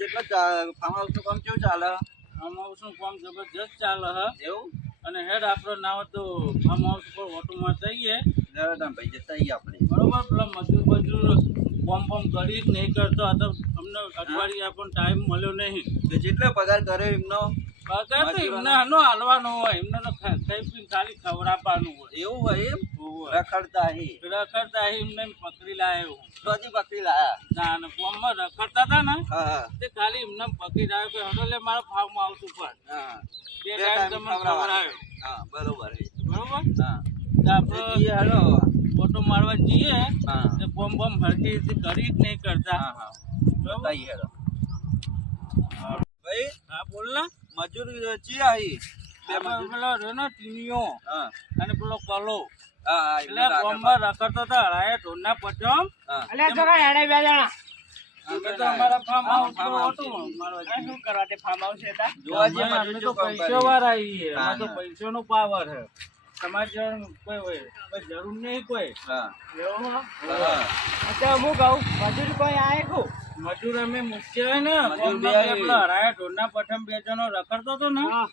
જેટલા farm house નું કામ કેવું ચાલે? ફાર્મ હાઉસ નું કામ જબરજસ્ત ચાલે હ એવું અને હેડ આપણો ના હોય તો ફાર્મ હાઉસ પર ઓટોમાં જઈએ ભાઈ જતા આવીએ આપણે. બરોબર. પેલા મજૂર બોમ કરી નહીં કરતો આ તો અમને અઠવાડિયે આપણને ટાઈમ મળ્યો નહીં. તો જેટલો પગાર કર્યો એમનો પગાર તો એમને આનો હાલવાનો હોય, એમને તો ખાઈ પીને ખાલી ખવડાવવાનું હોય. એવું હોય એમ રખડતા એમને પકડી લાયો બધી પકડી લાયા. ના ને ફોર્મમાં રખડતા હતા ને હા તે ખાલી એમને પકડી લાવ્યો કે હડો લે મારા ફાર્મ હાઉસ ઉપર હા બે ટાઈમ તમને ખવડાવ્યો. હા બરોબર બરોબર. હા તો આપણે હેલો ઓટો મારવા જઈએ હા તે બોમ હરકી રીતે કરી જ નહીં કરતા. હા હા બરોબર. હેલો ભાઈ હા બોલ ને. મજૂરી ચી આવી બે મજૂર પેલો રેનો ટીનિયો હા અને પેલો કલો હા હા એટલે બોમ્બર રખડતો હતો હળાએ ઢોરના પચમ. હા અલે જરા હેડે બે જણા અમે તો અમારા ફાર્મ હાઉસ farm house હતું મારવા આ શું કરવા તે ફાર્મ હાઉસ છે તા જોવા જઈએ અમે મજૂર તો જો કામ પૈસો કરે. વાળા છીએ. હા, અમે તો ના. પૈસાનો પાવર છે. તમારે જેવું કોઈ હોય કોઈ જરૂર નહીં કોઈ. હા એવું હો હા અચ્છા હું કહું મજૂરી કોઈ આય કો મજૂર અમે મૂકીએ હોય ને મજૂર બોમ્બમાં બે બે પેલો હળાએ ઢોરના પઠમ બે જણો રખડતો હતો ને હા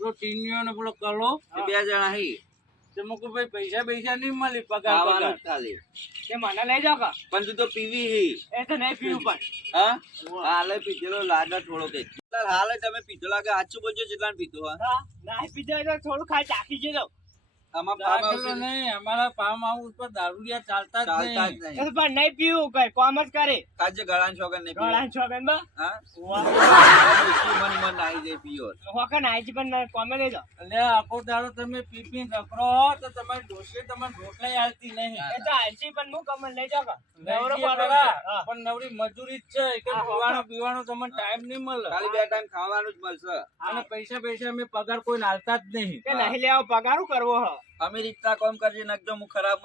પેલો ટીનિયો ને પેલો કલો એ બે જણા હી તે મૂકું ભાઈ પૈસા નહીં મળી પગાર ખાવાનું પગાર. જ ખાલી તે મને લઈ જાઓ કા પણ તું તો પીવી હી એ તો નહીં પીવું પણ હા હાલે પીધેલો લાગે થોડો કે હાલે તમે પીધો લાગે સાચું બોલજો જેટલા પીધો હા હા ના પીધો તો થોડું ખાઈ ચાખી જજો આમાં ફાર્મ હાઉસ દાખલો નહીં અમારા ફાર્મ હાઉસ પર દારૂડિયા ચાલતા જ ચાલતા જ નહીં. નહીં એ પણ નહીં પીવું કઈ કોમ જ કરે કાજે ગળાન છોકર નહીં પીવો ગળા છોકન બા હા વાહ મન આવી જાય પીઓ હોકન આઈ પણ કોમે લઈ જાઓ એટલે આખો દાડો તમે પી રખડો તો તમારી ડોશી તમને રોટલાઈ આલતી નહીં. એ તો આલસી પણ હું કમન લઈ જાઓ કા નવરો નવરો પાડો ખરા, હા. પણ નવરી મજૂરી જ છે કે પીવાનો તમને ટાઈમ નહીં મળે ખાલી બે ટાઈમ ખાવાનું જ મળશે અને પૈસા અમે પગાર કોઈ આલતા જ નહીં. કે નહીં લેવો પગારું કરવો હ અમે રીતના કામ કરજે નકજો હું ખરાબ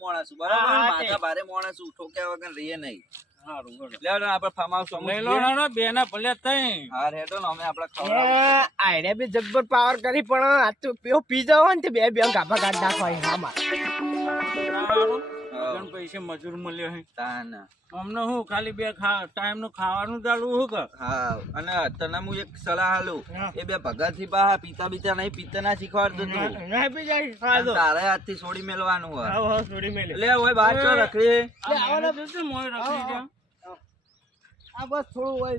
માણસ છું બરાબર હા, હા, માથા ભારે માણસ છું ઠોક્યા વગર રહીએ નહીં સારું બોલો. લેવડો આપણે ફાર્મ હાઉસ લઈ લો ને બે ના ભલે તઈ. હા હેડો ને અમે આપડા એ ખવડાવ આઈડિયા બી જબ્બર પાવર કરી પણ આ તો પેલો પી જાવ ને તે બે ગાભા કાઢ નાખવા હામાં સારું. લગન પૈસે મજૂર મળ્યો હે તાન અમને હું ખાલી બે ટાઈમ નું ખાવાનું ચાલુ હું કે હા અને તને હું એક સલાહ આલું હા. એ બે ભગત થી બા પીતા બીતા નહીં પીતા ના શીખવાડતો તું નહીં પી જાય ફાયદો તારે હાથ થી છોડી મેલવાનું હોય હા હા છોડી મેલે લે ઓય બાર ચો રખડી આ મને જોશે મોય રખડી ગયા. આ બસ થોડું હોય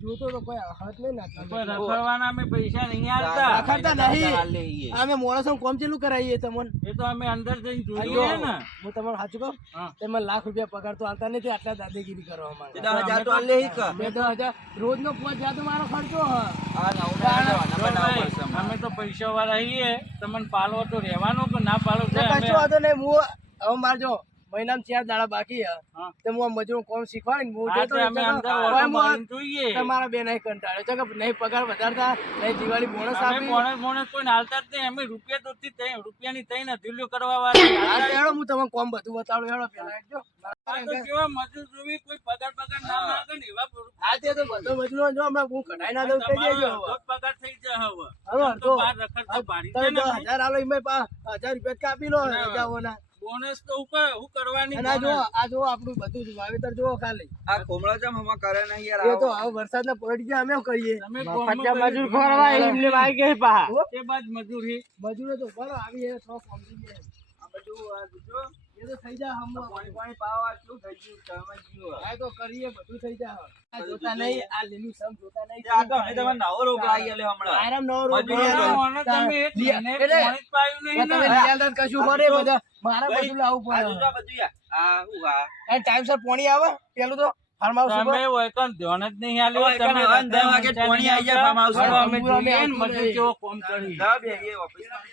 જોતો તો કોઈ હાથ નહીં નાખતા કોઈ રખડવાના અમે પૈસા નહીં આલતા. રખડતા નહીં. હાલ લઈએ. અમે મોણસો કોમ ચેલું કરાવીએ તમને એ તો અમે અંદર જઈને જોઈએ ને. હું તમને સાચું કહું હા. તમે ₹1,00,000 પગાર તો આલતા નથી આટલા દાદાગીરી કરવા તે માંગે દસ હજાર તો હાલ લઈ ક. 2,000 રોજનો 5,000 તો મારો ખર્ચો હ હા નવ ના જો ભાઈ, અમે તો પૈસા વાળા છીએ. તમને પાલો તો રહેવાનું કે ના પાલો છે કશું અમે. વાંધો નહીં હું હવે મારજો મહિનામાં 4 દાડા બાકી હે હા. તો હું આ મજૂર કોમ શીખવાડીને હું હા, જતો તે અમે રહીશ. અંદર હવે ઓટો હું મારીને જોઈએ. તમારા બે નહીં કંટાળે છે કે નહીં પગાર વધારતા નહીં દિવાળી બોનસ અમે આપી બોનસ કોઈને આલતા જ નહીં. અમે રૂપિયાની તઈ ધીલ્યો કરવા વાળા. હા તો હેડો હું તમને કોમ બધું બતાડું હેડો પેલા હેડજો. આ તો કેવા મજૂર જોવી કોઈ પગાર ના માંગે ને એવા હા તે તો બધો મજૂરો જો હમણાં હું કઢાઈ ના દઉં કહી દેજો તમારો હવે. પગાર થઈ જાય હવે. હવે તો તો બહાર રખડતા પાડી તમે છે ને 10,000 આલો એમાં ₹1,000 કાપી લો ના. રજાઓના. બોનસ તો હું કરવાની અને આ bonus. આ જો આપણું બધું જ વાવેતર જુઓ ખાલી આ કોમળા જમ હમા કરે નહીં યાર એ તો હવે વરસાદના પડી ગયા અમે શું કરીએ તમે મફતિયા કોમમાં મજૂર બધું ખોરવા એમને વાઈ ગઈ પા તે બાદ મજૂરી મજૂરો તો ભલો આવી હે સો કોમથી છે. આ બધું આ જો એ તો થઈ જાય હમ પાણી પાણી પાવા શું થઈ ગયું તમે જીવો આ તો કરીએ બધું થઈ જાય આ જોતા નહીં આ લીલું સમ જોતા નહીં આ તો હવે તમે નવો રોગ લાગી ગયો હમણાં આરામ નવો રોગ મજૂરો લઈ તો- આવ્યો. તમે એક મહિને એટલે- પોણી જ પાયું નહીં તમે ને. લઈ આવતા જ કશું મળે બધા મારે બધું લાવવું આ પડે જો બધું યાર આ હું આ અને ટાઈમસર પોણી આવે પેલું તો ફાર્મ હાઉસ ઉપર તમે હોય તો ધ્યાન જ નહીં આલ્યું. હવે તમે એકને 10 વાગે રખડતા પોણી આઈ જાય નહીં farm house હવે માં. અમે જોઈએ ને અમે મજૂર કેવો કોમ કરી. ના બે એ ઓફિસમાં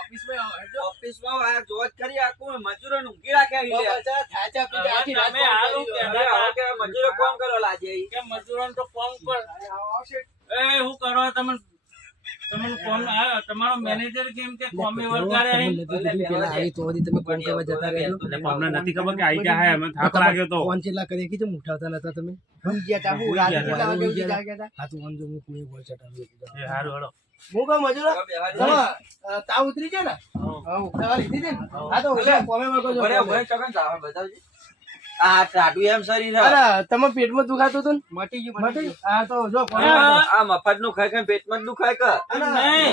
ઓફિસમાં આવે ઓફિસમાં આ જોત કરી આખું મજૂરો ઊંઘી રાખ્યા ઈ લે. તમે હાલું હવે હવે કે મજૂરો કોમ કરો લાજે ઈ. કે મજૂરોને તો કોમ પર એ હું કરો તમને કોમ તમારો મેનેજર કેમ કે કોમે વળગાડે હે? અમને નથી ખબર કે આઈ ગયા હે અમે થાક લાગ્યો તો ફોન ચેટલા કરીએ કીધું ઉઠાવતા નતા તમે ગયા તા હું રાત કેટલા વાગે ઉઠી જાગ્યા તા હા તું જો હું કોઈ બોલ ચટાવી એ હારું હળો હું કહું મજૂરો હવે બેહવા દે. તમે તાવ ઉતરી ગયા ને હા ઉઠાવા લીધી છે ને હા તો ઉઠા કોમે વળગો છો ભલે ભલે ચકન ચાવે બતાવજે. આ ટાટુ એમ શરીર છે. અરે તમે પેટમાં દુખાતું હતું ને? મટી ગયું, મટી ગયું? હા તો જો આ મફતનું ખાઈ ખાઈને પેટમાં જ દુખાય કે? નહીં,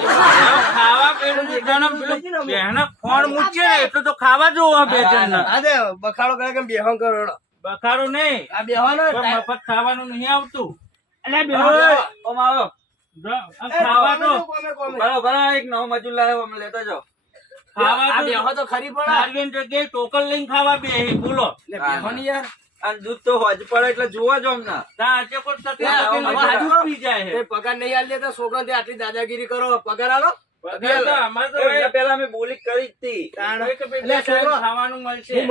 ખાવા પેલું જે જણમ પેલું બેહના ખોણ મૂકશે ને એટલું તો ખાવા જોવો બે જણને. આ દે બખાડો કરે કે બેહન કરો હેડો. બખારો નહીં, આ બેહવાનો પણ મફત ખાવાનું નહીં આવતું. ઓય, ઓમ આવો. જો, આ ખાવા તો બરાબર, એક નવો મજૂર લાવ્યો, અમે લેતા જાઓ. ખાવા આ તો બેહો તો ખરી પડે. ખાવાની જગ્યાએ ટોકન લઈને ખાવા બેહી બોલો. એટલે બેહોની યાર. અને દૂધ તો હોજ પડે એટલે જોવા જો અમને. ત્યાં આજે કોઈ તકલીફ ત્યાં નથી, હવે બધું હાજુ પી જાય તે છે. પગાર નહીં આલી દેતા છોકરા આટલી દાદાગીરી કરો પગાર આલો. પગાર તો અમારે તો એના પહેલા અમે બોલી કરી જ હતી. એક બે એટલે છોકરો ટાઈમ ખાવાનું મળશે. હું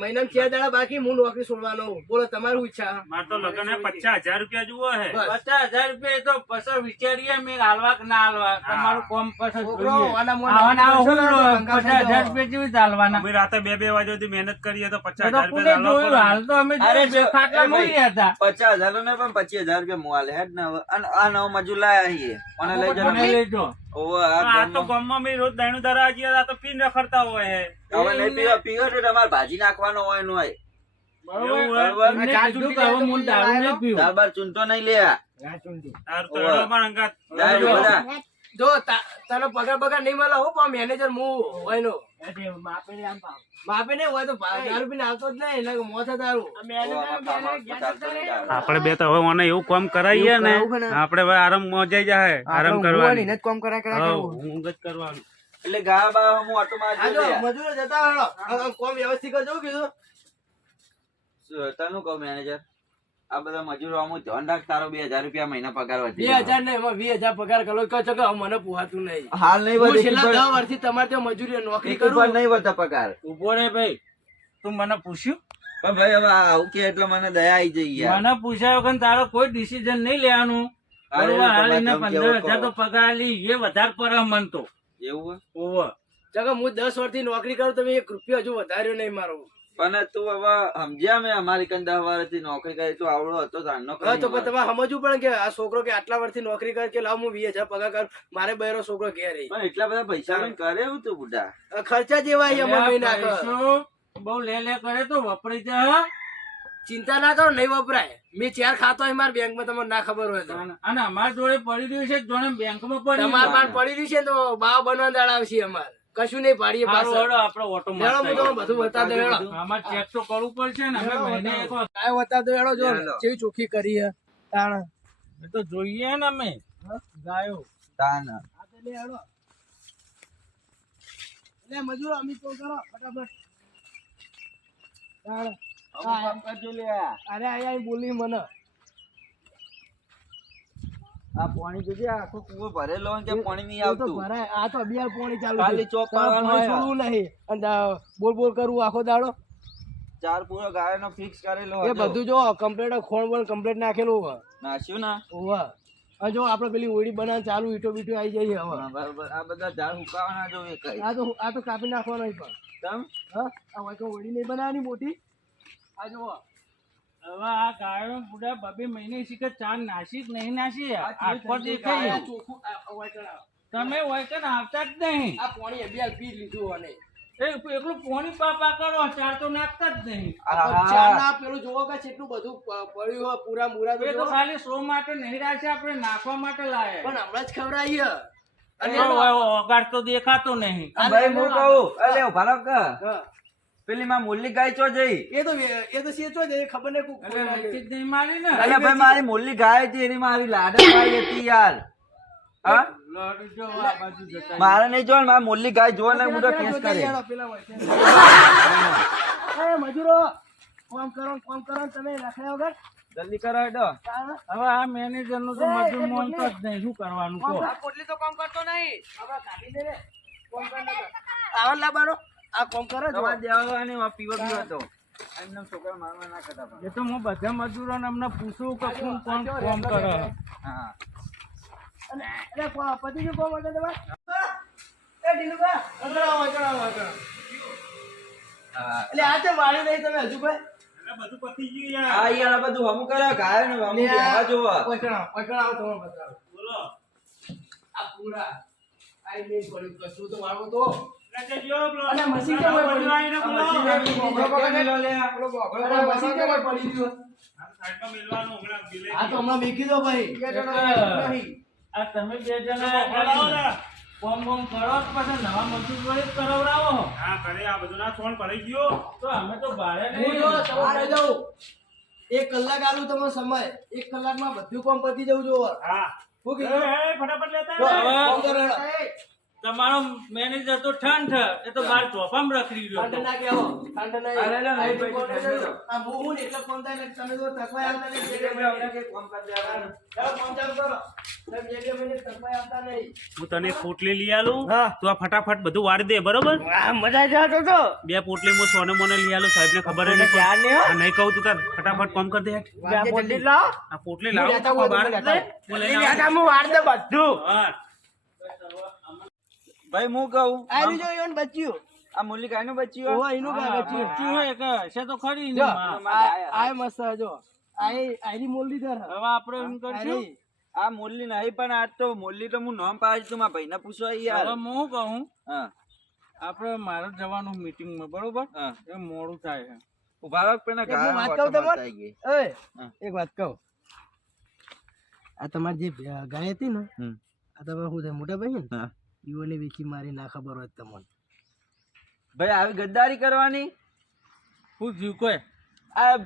મહિનામાં 4 દાડા બાકી હું નોકરી છોડવાનો. બોલો તમારું ઈચ્છા? મારે તો લગન 50,000 રૂપિયા જુઓ હે. બસ. 50,000 રૂપિયા એ તો પછી વિચારીએ મેં હાલવા કે ના હાલવા. તમારું કોમ પછી છોકરો જોઈએ. આના મોઢે આવાના આવા પૈસા હું ના લો, ભંગાર 50,000 થઈ રૂપિયા જેવી જ હાલવાના. અમે રાતે 2-2 વાગ્યા સુધી મહેનત કરીએ તો એ તો 50,000 કોને રૂપિયા જોયું? હાલ તો અમે અરે બે ખાટલા એ ભાઈ, મૂકી હતા. 50,000 ને પણ 25,000 રૂપિયા મોવાલે હેડ ને હવે. અને આ નવો મજૂર લાયા છીએ. અને લઈ મને જાઓ. લઈ જો. ઓવે, આ આ તો ગામમાં. ગામમાં મેં રોજ દાણું ધરા ગયા આ તો પીને રખડતા હોય હે. હવે નહીં પીવા પીવો તો તમારે ભાજી નાખવાનો હોય નો હોય. બરોબર? બરોબર. એમને કીધું કે હવે હું દારૂ નહીં પીવું. દાળ બાર ચૂંટો નહીં લે. તારું તો હેડો પણ અંગાત. જાય જો બધા. જો તને પગાર બગાર નહીં મળે હો પણ મેનેજર હું હોય નો માપે નહીં હોય તો દારૂ પીને આવતો જ નહીં એટલે મોથે દારૂ. આપણે બે તો હવે મને એવું કામ કરાવીએ ને આપણે હવે આરામ મોજાઈ જાય આરામ કરવાની ઊંઘ જ કરવાનું. એટલે ગા બા હું ઓટો માં આ જો મજૂરો જતા હેડો. આ કોમ વ્યવસ્થિત કરજો કીધું. તનું કહું મેનેજર, આ બધા મજૂરો આમ ધ્યાન રાખ, તારો 2,000 રૂપિયા મહિના પગાર વધી 2000 નહીં એમાં 20,000 પગાર કરો કહો છો કે હવે મને પોહાતું નહીં. હાલ નહીં હું વધે. છેલ્લા 10 વર્ષથી તમારે ત્યાં મજૂરી નોકરી એક ઉપર કરું. નહીં વધતા પગાર. ઉભો રે ભાઈ, તું મને પૂછ્યું? પણ ભાઈ હવે આવું કે એટલે મને દયા આવી જઈ યાર. મને પૂછ્યા વગર તારો કોઈ ડિસિઝન નહીં લેવાનું. અરે બરોબર? હાલ તમે એને કેમ કેવો 15,000 તો પગાર લી, એ વધારે પર મન તો. એવું ઓવે. જગા હું 10 વર્ષથી નોકરી કરું તમે 1 રૂપિયો હજુ વધાર્યો નહીં મારો. પણ તું હવે સમજ્યા મેં અમારી કંઈ 10 વર્ષથી નોકરી કરી તું આવડો હતો તારનો હા તો કરી પણ તમારે સમજવું પડે કે આ છોકરો કે આટલા વર્ષથી નોકરી કરે કે લાવ હું 20,000 પગાર કરું મારે બહેરો છોકરો ઘેર રહી. પણ એટલા બધા પૈસા લઈને કરે એવું તું બુઢા. આ ખર્ચા જેવા છે અમારા મહિના કર. પૈસો બહુ લે કરે તો વપરાઈ જાય. ચિંતા ના કરો નહીં વપરાય. મેં 4 ખાતો હોય મારા બેંકમાં તમને ના ખબર હોય તો. અને અમારા જોડે પડી રહ્યું છે, જોડે બેંકમાં પડી તમારા પાસે પડી રહ્યું છે ને તો બાવ બનવા દાડા આવશે અમારે. કશું નહીં પાડીએ પાછળ. આપડે ઓટો હેડો હું તમને બધું બતા દઉં હેડો. આમાં ચેક તો કરવું પડશે ને. અમે મહિને એક વાર કાંઈ બતા દઉં હેડો જો હેડો. કેવી ચોખ્ખી કરી છે. તાણ. એ તો જોઈએ ને અમે ગાયો. તાન. આ તો લે હેડો. લે મજૂરો અમી તો કરો ફટાફટ. તાણ. આવું કામ કરજો લે. અરે અહીંયા બોલી મને. આ પાણી જોજે, આખો કૂવો ભરેલો હોય કે પાણી નહીં એ તો આવતું. ભરાય. આ તો અભિયાન પોણી ચાલુ ખાલી છે. ચોક તમારે પાડવાનો પોણી હોય. છોડવું નહીં. અને બોલ બોલ કરવું આખો દાડો. 4 પૂરો ગાયનો ફિક્સ કરેલો એ હતો. બધું જો કમ્પ્લીટ ખોણ બોણ કમ્પ્લીટ નાખેલું હોય. નાખ્યું ને? ઓવા. અને જો આપણે પેલી ઓળી બનાવવાનું ચાલુ ઈટો બીટો આવી જાય હવે. હા, બરાબર. આ બધા ઝાડ હુકાવાના જો એ કઈ. આ તો કાપી નાખવાનો પણ. તમ? હા આ હોય તો ઓળી નહીં બનાવવાની મોટી. આ જો હવે આ ગાયો બુડા બબે મહિને શીખે ચાર નાસી જ નહીં નાસી. આખો દેખાય. આ ચોખ્ખું આ હોય તો ના. તમે વૈકન આવતા જ નહીં. આ પાણી અભિયાન પી લીધું અને એકલું પોણી પાપા કરો, ચાર તો નાખતા જ નહીં. ચાના પેલું જોવો કે કેટલું બધું પડ્યું હોય પૂરા મૂરા એ તો ખાલી શો માટે નહીં રાખે, આપણે નાખવા માટે લાવે. પણ હમણાં જ ખવડાવી હે. અને ઓગાડ તો દેખાતો નહીં. આ ભાઈ હું કહું, અલે ઉભા રહો કે. હા. પેલી માં મુરલી ગાય ચો જઈ. એ તો સેચો જ એ ખબર નહીં એટલે વેચી જ નહીં મારી ને. અલે ભાઈ મારી મુરલી ગાય હતી એની મારી લાડન ગાય હતી યાર. હા? લડી જો આ બાજુ જતા. મારે નહીં જોવાનું, મારી મુરલી ગાય જોવા ને હું તો કેસ કરે. મજૂરો કોમ કરો તમે રખાય વગર. જલ્દી કરો હેડો. હવે આ મેનેજર નું તો મજૂર માનતો જ નહીં. શું કરવાનું કહો? પોટલી તો કામ કરતો નહીં. હવે કાઢી દે રે. કોમ કર આવન લાબાનો આ કોમ કરે જો. તમારે દેવાની આ પીવો તો. એમને છોકરા મારવા ના કરતા પણ. એ તો હું બધા મજૂરોને અમને પૂછું કે કોણ કોણ કોમ કરે. હા. અને અરે પતિ જો કોમ હતો તમારે. એ ઢીલુબા અગરાવો. હા. એટલે આ તો વાળી નહીં તમે હજુ ભાઈ. બધું પતી ગયું યાર. આ યાર આ બધું હમું કરે ગાય ને હમું બેહવા જોવા. ઓકણા આવો તમે બતાવો. બોલો. આ પૂરા આઈ નહીં પડ્યું કશું તો વાળો તો એટલે જો પેલો અને મશીન કેમ હોય પડી? આવીને બોલો. મશીન કેમ હોય પડી ગયું? આ સાઈડમાં મેલવાનું હમણાં delay આ તો હમણાં મેકી દો ભાઈ આ તમે બે જણા બોલાવો ને. કોમ બોમ કરો પછી નવા મજૂર જોડે જ કરાવડાવો. હા કરે આ બધું ના છોડ ભરાઈ ગયો. તો અમે તો ભાડે હું નહીં. જો સવારે જાઉં 1 કલાક આલું તમારો સમય 1 કલાકમાં બધું કામ પતી જવું જોવે હા હું એ, કીધું ફટાફટ લેતા જો, આવો. કામ કરો હેડો. તમારો મેનેજર તો ઠંડ એ તો બાર ચોપામાં રખડી રહ્યો ઠંડ હતો. ના કહેવો, ઠંડ નહીં. અરે લે, નહીં ભાઈ, કોણ ઠંડ છે? આ હું ને એટલે ફોન થાય ને તમે તો તકવાય આવતા નહીં. બે મિનિટ ચાલો, ફોન ચાલુ કરો. તમે બે મિનિટ તકવાય આવતા નહીં. હું તને એક પોટલી લઈ આલું હા. તું આ ફટાફટ બધું વાળી દે બરોબર આ મજા જતો તો 2 પોટલી હું સોને મોને લઈ આલું સાહેબ ને ખબર જ નથી ક્યાં ને હો? આ નહીં કહું તું તાર ફટાફટ કામ કર દે હેઠ. આ પોટલી લાવો. આ પોટલી હું લાવો લેતા આવું, બહાર હું લેતા દે. આવું. હું લઈને આવું. હું વાળ દે બધું. હા ભાઈ હું કહું આ રહ્યું જો ઈવન બચ્યું. આ મુરલી ગાયનું બચ્યું ઓહો, એનું કાંઈ બચ્યું. બચ્ચું હોય કે હશે તો ખરી ને જો, માં. આ મસ્ત છે, જો. આની મોરલી દર. હવે આપણે એમ કરશું. આ મુરલી નહીં પણ આજ તો મુરલી તો હું નામ પાડી તું મારા ભાઈને પૂછવા યાર હવે હું શું કહું હા આપણે મારે જવાનું મીટિંગમાં બરોબર હા એ મોડું થાય છે. ઉભા રાખ પેલા એક હું વાત કહું તમને? ઓય, એક વાત કહું. આ તમારી જે ગાય હતી ને આ તમારે શું થાય મોટા ભાઈ ને હા. ઈઓને વેચી મારી ના ખબર હોય તમને. ભાઈ આવી ગદ્દારી કરવાની શું થયું કોઈ આ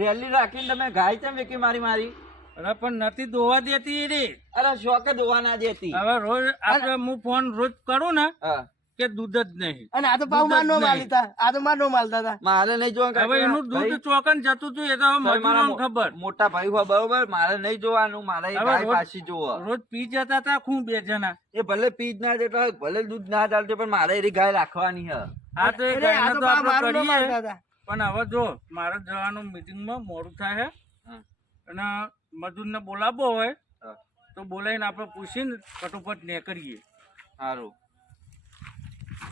રેલી રાખીને તમે ગાય કેમ વેકી મારી અરે પણ નથી દોવા દેતી રે. અરે શોકે દોવા ના દેતી હવે રોજ આપણે હું ફોન રોજ કરું ને હા કે દૂધ જ નહીં. અને આ તો પાવ માર નો માલતા, આ તો માર નો માલતા હતા. મારે નહીં જોવા હવે એનું દૂધ ચોકન જતું હતું એ તો હવે મજૂરોને ખબર. મોટા ભાઈ હોય બરોબર મારે નહીં જોવાનું મારે એ હવે ગાય રોજ- પાછી જોવા રોજ પી જતા હતા ખૂબ બે જણા. એ ભલે પીજ ના દેતા હોય ભલે દૂધ ના ચાલતું પણ મારે એની ગાય રાખવાની હે આ તો એ અરે, આ ગાયને તો તો પાવ આપણે મારું નો કરીએ. માલતા હતા. પણ હવે જો મારે જવાનું મીટિંગમાં મોડું થાય છે હા. અને મજૂરને બોલાવવો હોય હા. તો બોલાવીને આપણે પૂછીને ફટોફટ ને કરીએ. સારું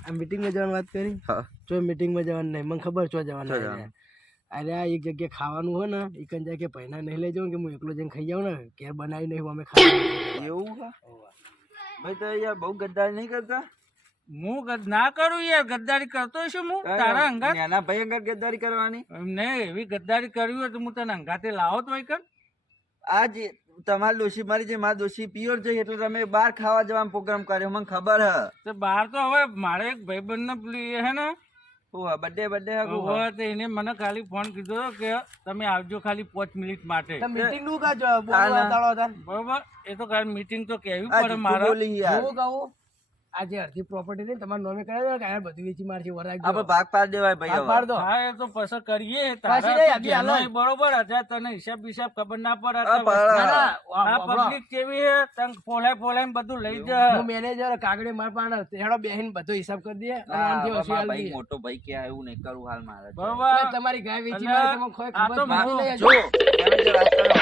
આ મીટિંગમાં જવાની વાત કરી હા જો મીટિંગમાં જવાનું નહીં મને ખબર છો જવાનું ચો નહીં. જવાનું. અરે આ એક જગ્યાએ ખાવાનું હોય ને એક જગ્યાએ કે પૈના નહીં લઈ જાઉં કે હું એકલો જઈને ખાઈ જાઉં ને ઘેર બનાવી નહીં અમે ખાવાનું. એવું હે? ભાઈ તો યાર બહુ ગદ્દારી નહીં કરતા હું ના કરું યાર ગદ્દારી કરતો છું હું તારા અંગાત નાના ભાઈ અંગત ગદ્દારી કરવાની નહીં એવી ગદ્દારી કરવી હોય તો હું તને અંગાતે લાવો તો હોય કર. આ જે તમારી ડોશી મારી જે મારી ડોશી પ્યોર છે એટલે તમે બહાર ખાવા જવાનો પ્રોગ્રામ કર્યો મને ખબર હે તો બહાર તો હવે મારે એક ભાઈબંધ ને પેલી હે ને બર્થડે હે હવે તો એને મને ખાલી ફોન કીધો કે તમે આવજો ખાલી 5 મિનિટ માટે. મીટિંગ નું કા બોલવા તાળો હતા બરોબર એ તો ખાલી મીટિંગ તો કેવી આ પડે મારે મારે. બોલી યાર હું કહું આ જે અડધી પ્રોપર્ટી ને તમારે નોમે કરાવી દો કે આ બધું વેચી મારશે વરાગ આપણે ભાગ પાડી દેવાય ભાઈ હવે. પાડ દો. હા એ તો પછી કરીએ પાછી તારા નહીં, તો અભી જેનો હાલો. ય બરોબર અત્યારે તને હિસાબ બિસાબ ખબર ના પડે હા, એટલે પણ- ના, ના, આ વાપરો. પબ્લિક કેવી હે તને ફોલાય બધું લઈ જા. હું મેનેજર કાગડે માર પાડ હેડો બેહીન બધો હિસાબ કરી દે અને હા, આનથી હવે ઓછી મારા આલી ભાઈ દે. મોટો ભાઈ કે એવું નહીં કરું હાલ મારે બરોબર એટલે તમારી ગાય વેચી અને મારી તમને ખોય આ તો ખબર હું- નથી જો મેનેજર વાત કરો.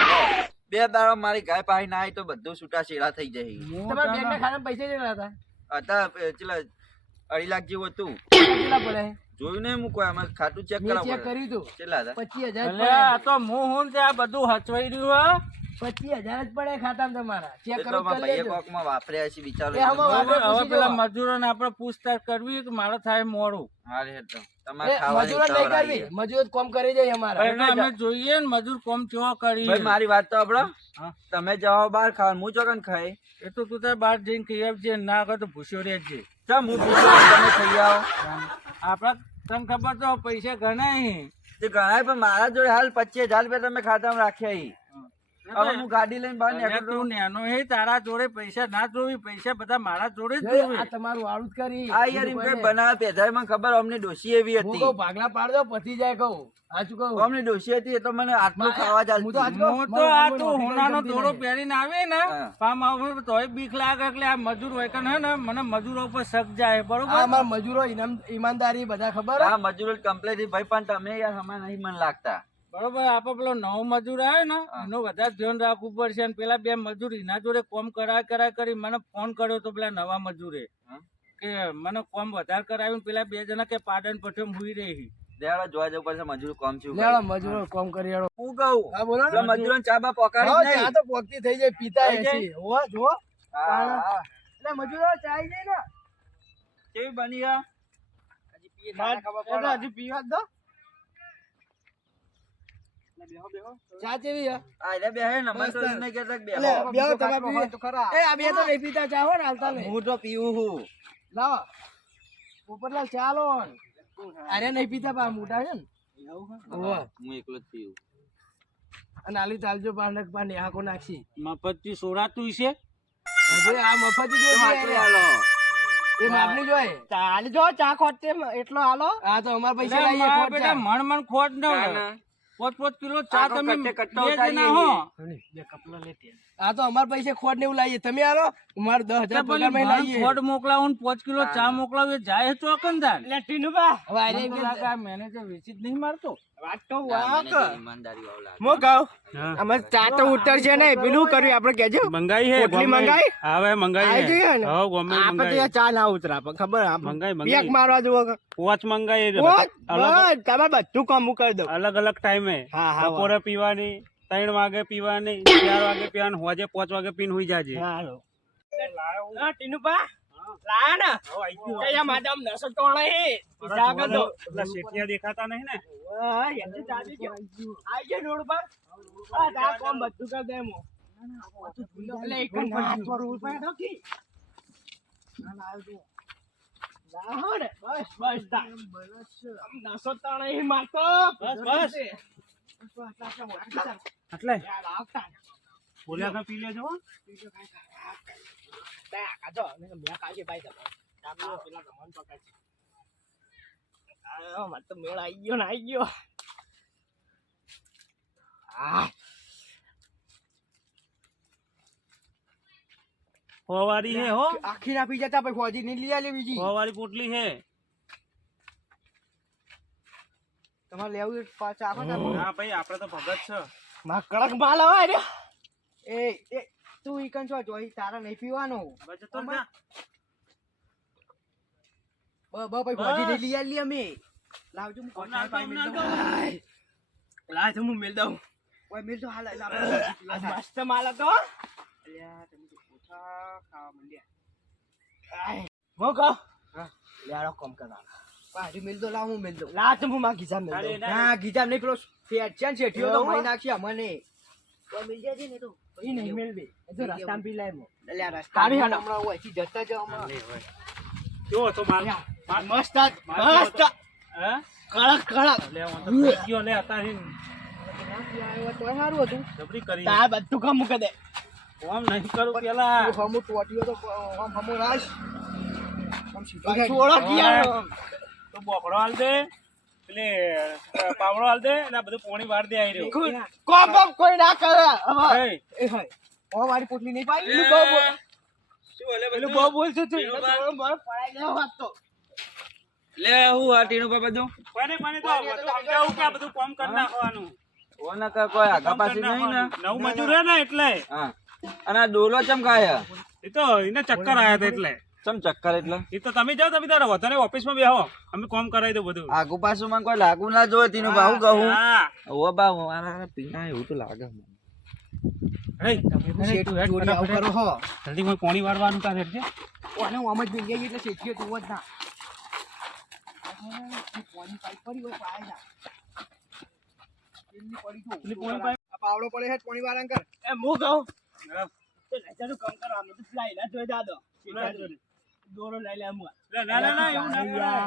2 દાડા મારી ગાય પાહી ના આવી તો બધું છૂટા છેડા થઈ જાય હું તમારા બેંક ના તને- ખાતામાં પૈસા કેટલા હતા હતા ચેલા 2.5 લાખ જેવું હતું કેટલા પડે જોયું નહીં હું કોઈ આમાં ખાતું ચેક મેં કરાવવું ચેક પડે. કર્યું હતું કેટલા હતા 25,000 અલે આ તો હું તે આ બધું હચવાઈ રહ્યું હે. 25,000 જ પડે ખાતામાં તમારા ચેક એ તો કરો મારા કરી ભાઈએ લેજો. કોકમાં વાપર્યા છે બિચારો એ આમાં એટલે. વાપરે બરોબર, હવે પૂછી પેલા જુઓ. મજૂરોને આપણે પૂછતાછ કરવી કે મારે થાય મોડું. હા રે હેડ તો. એ તમારે ખાવાની મજૂરો નહીં ઉતાવળ કરવી આવી. મજૂર જ કોમ કરી જાય અમારા એટલે અમે જોઈએ ને મજૂર કોમ કેવો કરી. ભાઈ મારી વાત તો સાંભળો. હા. તમે જાઓ બહાર ખાવાનું હું ચોકન ખાઈ એ તો તું તાર બહાર જઈને ખાઈ આવજે ના કર તો ભૂસ્યો રહેજે. ચમ હું પૂછું તમે ખાઈ આવો આપડા તને ખબર તો પૈસા ગણાય. તે ગણાય પણ મારા જોડે હાલ 25,000 રૂપિયા તમે ખાતામાં રાખ્યા ઈ. હવે હું ગાડી લઈને બહાર અરે નીકળતો તું નેનો હે તારા જોડે પૈસા ના જોવી પૈસા બધા મારા જોડે જ જોઈ, જોવે. આ તમારું વાળું જ કરી આ યાર એમ કઈ બનાવે પેધાય મને ખબર અમને ડોશી એવી હું હતી કહું ભાગલા પાડ દો પતી જાય કહું સાચું કહું અમને ડોશી હતી એ તો મને આટલું ખાવા જ હું તો આજ આલતી. હું તો આ તું હોનાનો દોરો પહેરીને આવે ને હા. ફાર્મ હાઉસ તોય બીક લાગે એટલે આ મજૂર હોય કે ને મને મજૂરો ઉપર શક જાય આ બરોબર. અમારા મજૂરો ઈમાનદારી બધા ખબર હે? આ મજૂરો કમ્પ્લેટ ભાઈ પણ તમે યાર હમણાં નહીં મને લાગતા બરોબર આપડે પેલો નવો મજૂર આવે ને એનું વધારે ધ્યાન રાખવું પડશે અને પેલા 2 મજૂર એના જોડે કોમ કરાય કરી મને ફોન કર્યો તો પેલા નવા મજૂરે હા? કે મને કોમ વધારે કરાવ્યું પેલા 2 જણા કે પાટણ પઠ્યો હુઈ રહી. દેવાળા જોવા જવું પડશે મજૂર કોમ છું લેવડો મજૂરો કોમ કરી હેડો. હું કહું હા બોલો ને. મજૂરો ચા બા હા, પકાડી ચા તો પોગતી થઈ જાય પીતા થઈ જાય. એસી. હોવા, જુઓ. હા એટલે મજૂરો ચાઈ જાય ને કેવી બની હે? હજી પીવા દો ચા જેવી હે આ રે બે હે ને મને તો એને કહેતા કે બે એટલે હો. બેહો તમે પીવી. એ આ બે તો નહીં પીતા ચા હો ને હાલતા નહીં. હું તો પીવું હું. લાવો પોપટલાલ ચા લો અરે નહીં પીતા પા મોટા છે ને ઓહો. હું એકલો જ પીવું. અને આલી ચાલજો પાનક પાન આંખો નાખી મફતથી સોરાતું છે હજુ આ મફતી જોઈએ હાલો. એ માપની જોઈએ ચાલી જો ચા ખોટે એટલો હાલો હા તો અમાર પૈસા એટલે લાવીએ મારા ખોટ બેટા ચા. મણ ખોટ ન હોય ના. 5 કિલો ચા આખો તમે કટ્ટે કટ્ટો બે ઉતારીએ જણા હો હા તો અમાર પૈસે ખોટ ને એવું લાવીએ તમે હાલો અમાર 10,000 પગાર માં લાવીએ ખોટ મોકલાવું 5 કિલો ચા મોકલાવું જાય તો કંદાર હવે આરે એમ કે મેનેજર વેચી જ નહીં મારતો વાત તો વાક ઈમાનદારી વાળો લાગે. મો કહું હા. અમાર ચા તો ઉતરશે ને પેલું કર્યું આપણે કેજો મંગાઈ હે પોટલી ગમે. મંગાઈ? હવે મંગાઈ આઈ હે. જઈએ ને હઉ, ગમે આપણે તો મંગાઈ. યાર ચા ના ઉતરા પણ ખબર મંગાઈ, બેક મંગાઈ. મારવા જુઓ પોચ મંગાઈ રે. કોણ અલગ તમે બધું કામ હું કરી દઉં અલગ અલગ ટાઈમે હા, હા, બપોરે પીવાની 3 વાગે પીવાની 4 વાગે પીવાની હોજે 5 વાગે પીને હુઈ જાજે. હાલો હા ટીનુપા લાયા ને કયા માડમ નસો તોણે હે ચા કર દો પેલા શેઠિયા દેખાતા નહીં ને? હા યાર ચા દે કે આઈ જે રોડ પર આ ચા કોમ બધું કર દે મો એટલે એક ના પર રોડ પર ડોકી ના આવજો લાહો ને બસ બસ તા નસો તોણે હે માતો બસ એટલે યાર આવતા બોલ્યા કા પી લેજો હો. કાજો ને મે કાજે ભાઈ તો પેલા મન પકડ છે આ મત તો મેળ આવી ગયો ને આવી ગયો આ હોવારી હે હો. આખી ના પી જતા પછી ફોજી ની લઈ આલી બીજી હોવારી પોટલી હે. તમારે લેવું પાછા આપો ને હા ભાઈ આપણે તો ભગત છે. માં કડક માલ આવે રે એ તું ઈકન છો જોઈ તારા નહીં પીવાનો બસ જતો જા. બ ભાઈ ફોજી ની લઈ આલી અમે લાવજો હું કોણ પાઈ મેલ દઉં લાવ તો હું મેલ દઉં ઓય મેલ તો હાલ લાવ મસ્ત માલ હતો અલ્યા તમે તો પોઠા ખાવા મંડ્યા આય મો કો હા લેડો કોમ કરા પાડી મેલ દો લાવ હું મેલ દઉં લા તો હું માં ગીજા મેલ દઉં ના ગીજા નહીં પેલો ફેચન છેઠિયો તો મહી નાખ્યા મને ઓય મેલ જાજે ને તો ઈ નહીં મેલવે જો રસ્તામાં પી લાય મો અલ્યા રસ્તા હમણાં ઓયથી જતા જ હમણાં જો તો માલ મસ્ત મસ્ત હે કડક કડક લે હું તો પી ગયો લે અતારી તો સારું હતું જબરી કરી. તાર બધું કામ મૂકે દે ઓમ નહીં કરું પેલા. હમુ ટોટીઓ તો હમુ રાશ હમ સીધો છોડો કિયા તો બોકડો હાલ દે પેલે પાવડો હાલ દે એટલે આ બધું પોણી વાર દે આઈ રહ્યો. કોમ કોમ કોઈ ના કરે હવે હે એ હોય ઓ મારી પોટલી નહીં પાઈ પેલું બહુ બોલ શું હલે પેલું બધું? બહુ બોલતું હતું મને પડાઈ ગયો વાત તો લે હું આ ટીનું પા બધું કોને કોને તો સમજાવું કે આ બધું કામ કરી નાખવાનું. ઓના કા કોઈ આગા પાછી નહીં ને નવું મજૂર હે ને એટલે હા અને આ ડોલો ચમ કાય એ તો એને ચક્કર આયા હતા એટલે ચમ ચક્કર એટલે એ તો તમે જાઓ તમે તારે વધારે ઓફિસમાં બેહો અમે કામ કરાવી દઉં બધું. આગુ પાછું મને કોઈ લાગુ ના જોવે તીનું બા હું કહું હા. ઓ બા મારા પીના એવું તો લાગે મને. હે, શેઠ જોડી આવું કરો હો જલ્દી કોઈ પોણી વાળવાનું તારે હેઠ છે. ઓને આમ જ બિંગાઈ એટલે શેઠીઓ તું જ ના પાણી પાઈ પડી હોય પાય ના એમની પડી તો પેલી પોણી પાઇપ. આ પાવડો પડે છે પાણી વાળા કર એ મુ કહું તો લેજાનું કામ કરો અમે તો ફ્લાઈ ના જોઈ દાદો દોરો લઈ લે મુ લે, ના ના ના એવું ના કરાય.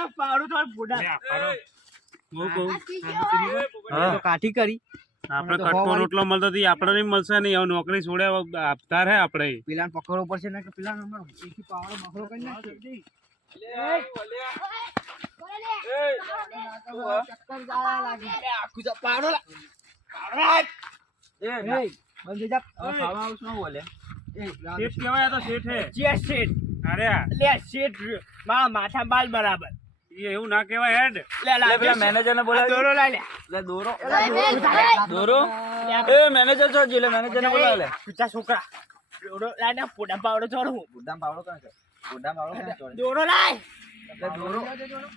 આ પાવડો તો ફોડા લે, આ પાડો. હું કહું. તો કાઠી કરી આપણે કટકો રોટલો મળતો હતી આપણે નહીં મળશે નહીં હવે નોકરી છોડ્યા આપતા રહે આપણે. પેલાને પકડવો પડશે ને કે પેલા નંબર એથી પાવડો બખરો કરી નાખે ચક્કર જાવા લાગી આખું તો પાવડો એ એ બંધ જા ખાવા આવું શું બોલે શેઠ કહેવાય આ તો શેઠ હે. જે શેઠ અરે આ, લે શેઠ મારા માથા બાલ બરાબર એ એવું ના કહેવાય હેડ. લે લે પેલા મેનેજર ને બોલાવી દોરો લઈ લે લે દોરો દોરો એ મેનેજર છો જી લે મેનેજર ને બોલાવે લે તું છોકરા દોરો લઈ ને પોડા પાવડો ચોરું બુડામ પાવડો કાં છે બુડામ પાવડો કાં છે દોરો લાય લે દોરો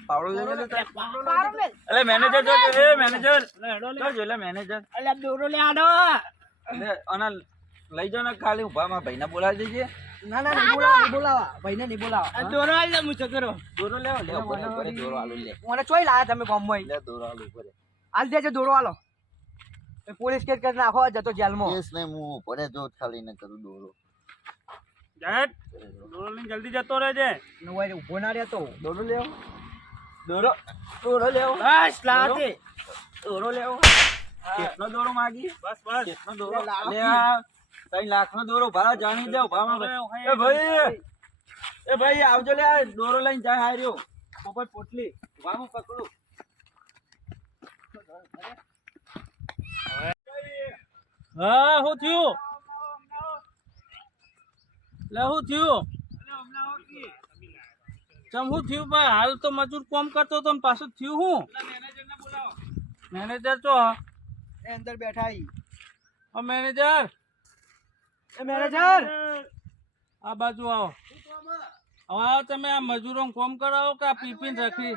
પાવડો લઈ લે પાવડો લે અલે મેનેજર જો એ મેનેજર લેડો લે જો લે મેનેજર અલે દોરો લે આડો લે અને લઈ જાઓ ને ખાલી ઉભા માં ભાઈને બોલાવી દેજે ના ના નહીં બોલાવા, નહીં બોલાવા. ભાઈને નહીં બોલાવા. આ દોરો આલ દે હું ચકરો. દોરો લેવો લે ઉપર દોરો આલુ લે મને ચોઈ લાયા તમે ગામમાં? લે દોરો આલુ ઉપર હાલ દેજો દોરો આલો. એ પોલીસ કેસ કરી નાખો જતો જેલમાં. કેસ ને હું પડે જો ખાલી ન કરું દોરો જાહેર દોરો લઈને જલ્દી જતો રહેજે. નવાઈ ઊભો ના રહેતો. દોરો લેવો દોરો દોરો લેવો બસ લાતે. દોરો લેવો કેટલો દોરો માગી બસ બસ કેટલો દોરો લે આ 3 લાખ નો દોરો ભાડા જાણી દે ભામાં એ ભાઈ આવજો લે આ દોરો લઈને જાય હાર્યો પોપટ પોટલી ભામાં પકડો હા શું થયું લે શું થયું ચમ શું થયું ભાઈ હાલ તો મજૂર કોમ કરતો તો ને પાછું થયું હું મેનેજર તો એ અંદર બેઠા ઈ. મેનેજર એ મેનેજર આ બાજુ આવો હવે તમે આ મજૂરો કોમ કરાવો કે આ પીપીને રખી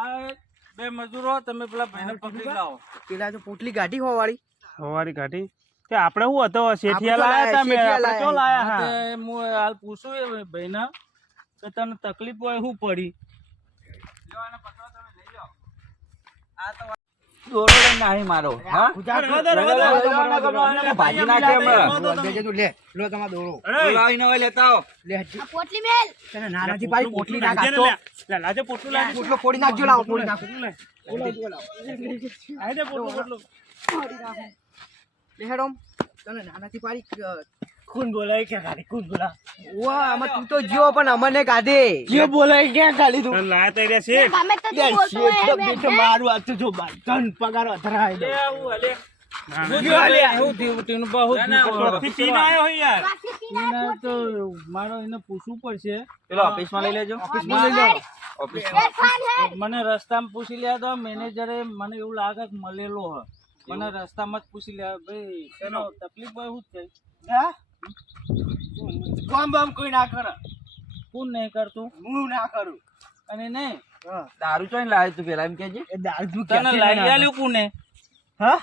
આ બે મજૂરો તમે પેલા ભાઈને પકડી લાવો પેલા તો પોટલી ગાડી હોવાળી. સવારી કાઢી તે આપણે શું હતો શેઠિયા લાયા હતા મેં આપણે ચો લાયા હા હું હાલ પૂછું એ ભાઈને કે તને તકલીફ હોય શું પડી દોરો લઈને નાહી મારો હા ભાજી નાખે હમણાં દેજે તું લે લો તમારો દોરો. બોલાવીને હોય લેતા આવો લે હજી. આ પોટલી મેલ તને નાનાથી પાડી પોટલી નાખ લાજે આપતો. લે લાજે પોટલું લાજે પોટલો ફોડી નાખજો. લાવો ફોડી નાખો. આઈ દે પોટલું લે હેડોમ. તને નાનાથી પાડી કોણ બોલાય કે ગાડી કોણ બોલા ઓવા આમાં તું તો જીવો પણ અમને કાઢે. જે બોલાય ક્યાં ખાલી તું તને લાયા તઈ રે શેઠ ગમે તો તું બોલતો હોય એમ એમ. મારું આ તું જો તન પગાર અધરાય દે ચોકથી પીને આયો હોય યાર પાછી પીને આ તો મારો એને પૂછવું પડશે પેલો ઓફિસમાં લઈ લેજો એ ખાન હે મને રસ્તામાં પૂછી લ્યા તો મેનેજરે મને એવું લાગે કે મળેલો હ મને રસ્તામાં જ પૂછી લ્યા ભાઈ એનો તકલીફ હોય શું થઈ કોમ બમ કોઈ ના કરે. કોણ નહીં કરતું હું ના કરું. અને નહીં દારૂ ચોઈને લાવ્યો તું પેલા એમ કેજે એ દાળ તું તને લાવી આલ્યું કોને હા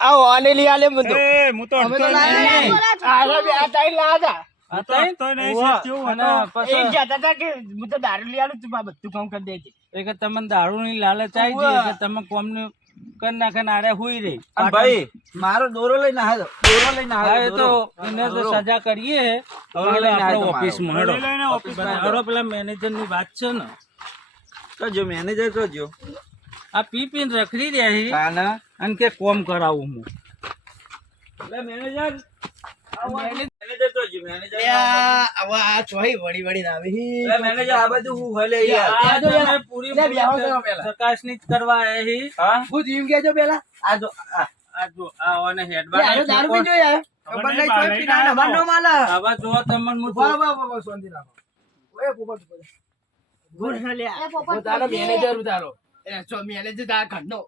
આ ઓને લઈ આલે મને તો. એ હું તો અમે તો અડધો લાયા નહીં. બોલા છો. આરે બે આ ટાઈમ લાયા હતા. આ તઈ? તો નહીં શેઠ કેવું અને હતો પછી કહેતા હતા કે હું તો દારૂ લઈ આલું તું બધું કામ કરી દેજે. એ કે તમને દારૂની લાલચ આવી ગઈ કે તમે કોમનું કરી નાખે ને આરે હુઈ રહી અને ભાઈ મારો દોરો લઈને આવ્યો દોરો લઈને હા એ તો આવ્યો એને તો સજા કરીએ દોરો લઈને આવ્યો આપણે તો ઓફિસમાં હેડો લઈ લઈને ઓફિસમાં હેડો પેલા મેનેજરની વાત છે ને તો જો મેનેજર તો જો આ પી પીને રખડી રહ્યા છે કાના અને કે કોમ કરાવું હું લે મેનેજર મેનેજર તો જો મેનેજર હવે આ ચોહી વળી વળી આવી. લે મેનેજર આ બધું હું હલે યાર આ તમે પૂરી લે, બેહો કરો પેલા. ચકાસણી જ કરવા આવ્યા છે હા હું જીમ કેજો પેલા. આ જો આ જો આ અને લે આનો દારૂ પીજો યાર. ખબર નહીં ચોય પીના નંબર નો માલા. હવે જો તમને હું વાહ વાહ વાહ વાહ શાંતિ રાખો. ઓય પોપટ પોપટ. ગુડ લે. એ પોપટ હું તારો પોટલી. મેનેજર ઉતારો. એ ચો મેનેજર તારા ઘરનો.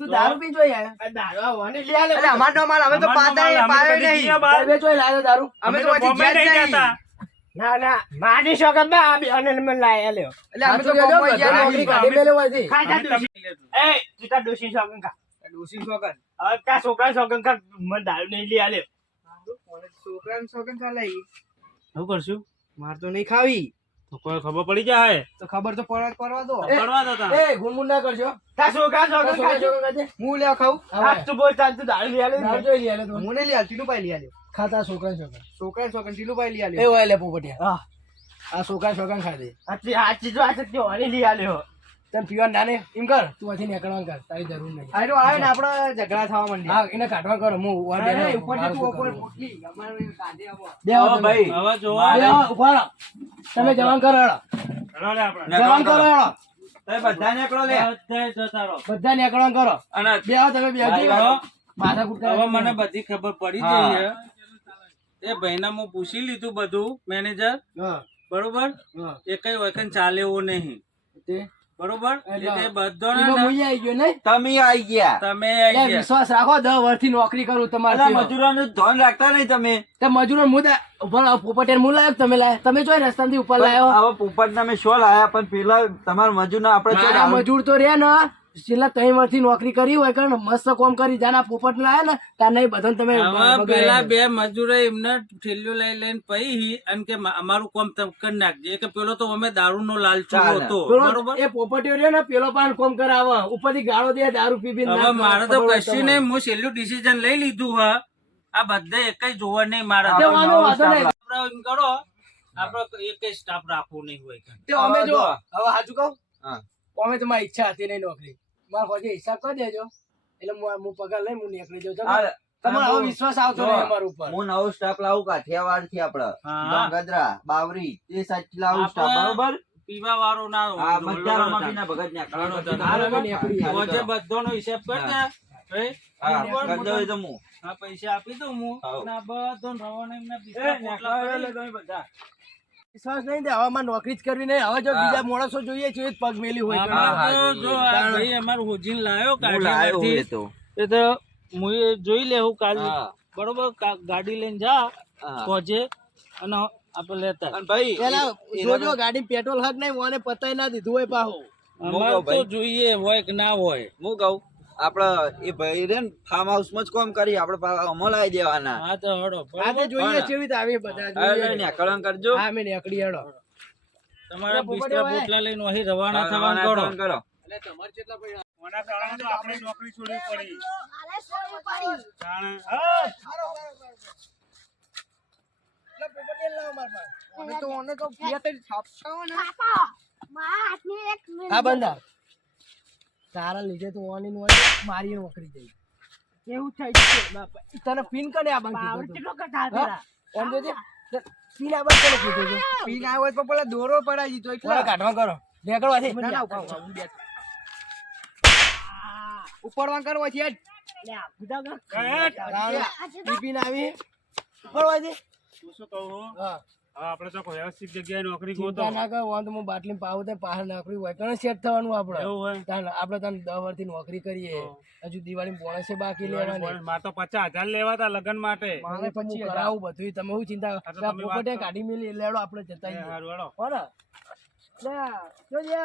તું દારૂ પીજો યાર. આ દારૂ આવવાની લે આલે. અરે અમાર નો માલ અમે તો પાતા પાયો નહીં. તમે ચોય લાયો દારૂ. અમે તો હજી બોમ્બે જ્યાં નહીં જ જતા. નહીં. ના ના મારી શોકત ના આ બેને મને લાયા લ્યો. એટલે અમે તો બોમ્બે જ્યાં નોકરી કાઢી મેલે હોય છે. ખાઈ જા એ તીતા ડોસી શોકન કા. ડોસી શોકન. હવે કા છોકરા શોકન કા મને દારૂ નહીં લી આલે. છોકરાને શોકન કા લઈ. શું કરશું માર તો નહીં ખાવી. તો કોઈ ખબર પડી જાય તો ખબર તો પડવા દો. પડવા દો એ ગુણગુણ ના કરજો. તા છોકરા શોકન ખાજો. હું લેવા ખાઉં. હા તું બોલ તા તું દારૂ લી આલે. દારૂ જોઈ લી આલે તું. મને લી આલ ટીનું પાઈ લી આલે. ખાતા છોકરા શોકન. છોકરા શોકન ટીનું પાઈ લી આલે. એ ઓય લે પોપટિયા. હા. આ છોકરા શોકન ખાધે. આ ચીજો આ ચીજો ઓની લી આલ્યો. તને પીવા નાને એમ કર તું અહીંથી નીકળવાનું કર તારી જરૂર નહીં. આયો આવે ને આપણે ઝઘડા થવા માંડી. હા એને કાઢવા કરો હું ઉપર બેને ઉપર તું ઉપર પોટલી અમારે કાઢે આવો. હા ભાઈ હવે જો ઉભા રહો. તમે જવાન કરો હેડો. હેડો લે આપણે જવાન કરો હેડો. તમે બધા નીકળો લે બધાય જતા રહો બધા નીકળવાનું કરો. અને બે આવો તમે બે ભાઈ, આવો. માથા કૂટ હવે મને બધી ખબર પડી હા. ગઈ છે એ ભાઈને હું પૂછી લીધું બધું મેનેજર હા બરોબર હા એ કઈ વખત ચાલે એવું નહીં તે બરોબર એટલે એ બધો એમાં મુઈ આવી ગયો નહીં. તમે આવી ગયા તમે એટલે આઈ ગયા વિશ્વાસ રાખો 10 વર્ષથી નોકરી કરું અલા તમારે મજૂરોનું ધ્યાન રાખતા નહીં તમે તે મજૂરો મુદા ઉપર પોપટિયા મુ લાયો તમે લાયા તમે જોઈ રસ્તામાંથી ઉપર લાયો. હવે પોપટ તમે શો લાયા પણ પેલા તમારા મજૂર આપણે મારા મજૂર તો રહ્યા ને છેલ્લા 3 વર્ષથી નોકરી કરી હોય કારણ મસ્ત કામ કરી જાના પોપટ લાયા ને તાર નહીં બધાને તમે હવે પેલા બે મજૂરો એમને ઠેલીઓ લઈ લઈને પહી અને કે અમારું કામ તમે કરી નાખજે કે પેલો તો અમે દારૂ નો લાલચુ હતો બરોબર. એ પોપટીઓ રહ્યો ને પેલો પણ કામ કરાવે ઉપરથી ગાળો દે દારૂ પી પીને હવે મારે તો કશું નહીં, હું છેલ્લું ડિસિઝન લઈ લીધું હા. આ બધા એક જોવા નહીં મારે તે વાંધો નહીં. આપણે એમ કરો આપડે એક સ્ટાફ રાખવું નહીં હોય કાંઈ. તે અમે જો હવે સાચું કહું હા. અમે તો મારી ઈચ્છા હતી નહીં નોકરી મારે હોજે હિસાબ કરી દેજો એટલે હું પગાર લઈને હું નીકળી જાઉં હાલ. તમારો હવે વિશ્વાસ આવતો નહીં અમારા ઉપર હું નવો સ્ટાફ લાવું કાઠિયાવાડ થી આપડે હા. ગંગદ્રા બાવરી તે સાઈડ લાવું સ્ટાફ આપણે બરોબર. પીવા વાળો ના આ હોય. મધ્યા રમાપીના ભગત ને હાલો, હાલો, અમે નીકળીએ. હોજે બધાનો હિસાબ કરી દે હે? હા, બરોબર, કરી દઉં તો હું. આ પૈસા આપી દઉં હું હાલો. અને આ બધાનો રવાનો એમના પીછા પોટલા કરી. વિશ્વાસ નહીં દે હવે અમારે નોકરી જ કરવી નહીં હવે જો બીજા માણસો જોઈએ છે એ જ પગ મેલી હોય આમાં તો જો આ ભાઈ અમારું હોજીને લાયો હું લાયો હું એ કાઢી તો. એ તો હું એ જોઈ લેવું કાલ હા. બરોબર ગાડી લઈને જા હા. પહોંચે અને આપણે લેતા અને ભાઈ પેલા એ- જોજો ગાડી પેટ્રોલ હક નહીં મને પતાઈ ના દીધું હોય પાહો અમારે તો ભાઈ. જોઈએ હોય કે ના હોય. હું કહું આપડે એ ભાઈ રે ફાર્મ હાઉસ માં જ કામ કરી આપડે અમલાઈ દેવાના. હા તો હડો આ તે જોઈએ હા. કેવી રીતે આવી બધા હવે જોઈએ. ને કળંગ કરજો. હા અમે નીકળી હેડો તમારા પોપટ બિસ્તરા હોય. પોટલા લઈને અહીં રવાના રવાના થવાનું કરો. કરો. આપણે નોકરી છોડવી પડી મારે સોરી પડી. પાપા, મારા હાથની એક મિનિટ. હા બંધા તારા લીધે તો ઓનલાઈન હોય મારી નોકરી જઈ એવું થાય છે બાપા. તને પિન કરે આ બાંધી ઓમ જોજે પિન આ બાંધ કોને કીધું છે પિન આવ્યો તો પેલા દોરો પડાઈ દીધો એટલે કાઢવા કરો ઢેકળવા છે ના ના ઉભા ઉપરવા કરવા છે પિન આવી ઉપરવા છે શું કહું હા હવે આપણે તો વ્યવસ્થિત જગ્યાએ નોકરી ગોતો ચિંતા ના કર વાંધો હું બાટલી પાવું તો બહાર નોકરી હોય કણે સેટ થવાનું આપણે એવું હોય આપણે તને 10 વર્ષથી નોકરી કરીએ હજુ દિવાળી બોનસ બાકી લેવાની મારે તો 50,000 લેવા તા લગ્ન માટે મારે તો હું કરાવું બધું તમે શું ચિંતા હા, તો તમે વાત પોપટે કરો. કાઢી મેલી લેડો આપણે જતા સારું હેડો હો ને લે જોજે